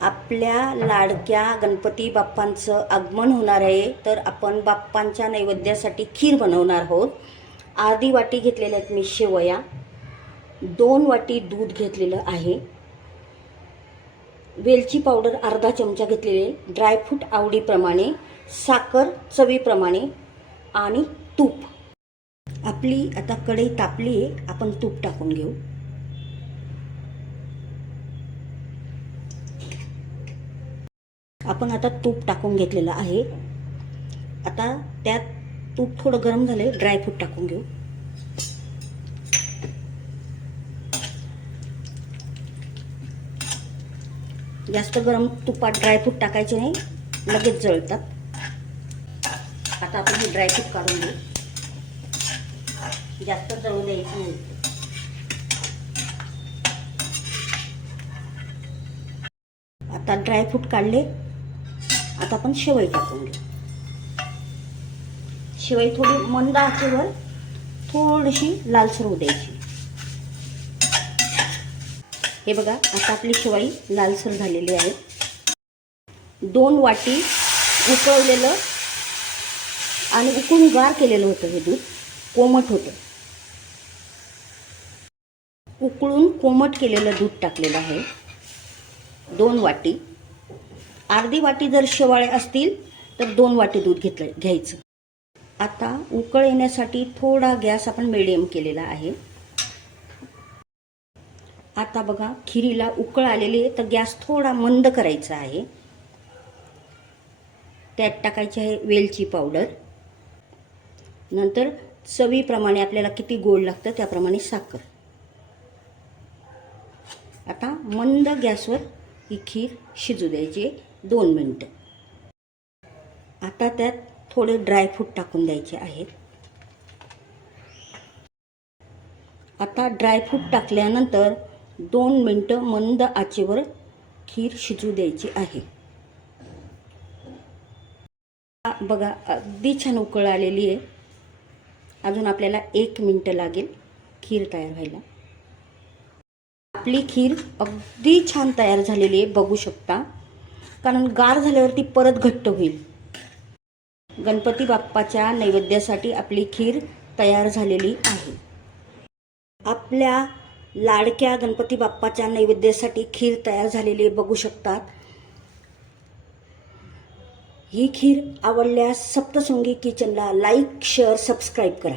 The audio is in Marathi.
आपल्या लाडक्या गणपती बाप्पांचं आगमन होणार आहे तर आपण बाप्पांच्या नैवेद्यासाठी खीर बनवणार आहोत. अर्धी वाटी घेतलेल्या आहेत मी शेवया. दोन वाटी दूध घेतलेलं आहे. वेलची पावडर अर्धा चमचा घेतलेले ड्रायफ्रूट आवडीप्रमाणे साखर चवीप्रमाणे आणि तूप. आपली आता कढई तापली आहे. आपण तूप टाकून घेऊ. आपण आता तूप टाकून घेतलेलं आहे. आता त्यात तूप थोडं गरम झाले ड्रायफ्रूट टाकून घेऊ. जास्त गरम तुपात ड्रायफ्रूट टाकायचे नाही लगेच जळतात. आता आपण हे ड्रायफ्रूट काढून घेऊ. जास्त जळू द्यायचं नाही. आता ड्रायफ्रूट काढले आता आपण शेवई टाकून घेऊ. शेवई थोडी मंद आचेवर थोडीशी लालसर होऊ द्यायची हे बघा आता आपली शेवाई लालसर झालेली आहे. दोन वाटी उकळलेलं आणि उकळून गार केलेलं होतं हे दूध. कोमट होतं. उकळून कोमट केलेलं दूध टाकलेलं आहे. दोन वाटी. अर्धी वाटी जर शेवाळे असतील तर दोन वाटी दूध घेतलं घ्यायचं. आता उकळ येण्यासाठी थोडा गॅस आपण मिडियम केलेला आहे. आता बघा खिरीला उकळ आलेली आहे तर गॅस थोडा मंद करायचा आहे. त्यात टाकायची आहे वेलची पावडर. नंतर चवीप्रमाणे आपल्याला किती गोड लागतं त्याप्रमाणे साखर. आता मंद गॅसवर ही खीर शिजू द्यायची दोन मिनटं. आता त्यात थोडे ड्रायफ्रूट टाकून द्यायचे आहेत. आता ड्रायफ्रूट टाकल्यानंतर दोन मिनटं मंद आचेवर खीर शिजू द्यायची आहे. बघा अगदी छान उकळ आलेली आहे. अजून आपल्याला एक मिनटं लागेल खीर तयार व्हायला. आपली खीर अगदी छान तयार झालेली आहे बघू शकता. कारण गार झाल्यावरती परत घट्ट होईल. गणपती बाप्पाच्या नैवेद्यासाठी आपली खीर तयार झालेली आहे. आपल्या लाडक्या गणपती बाप्पाच्या नैवेद्यासाठी खीर तयार झालेली बघू शकतात. ही खीर आवडल्यास सप्तशृंगी किचनला लाईक शेअर सबस्क्राईब करा.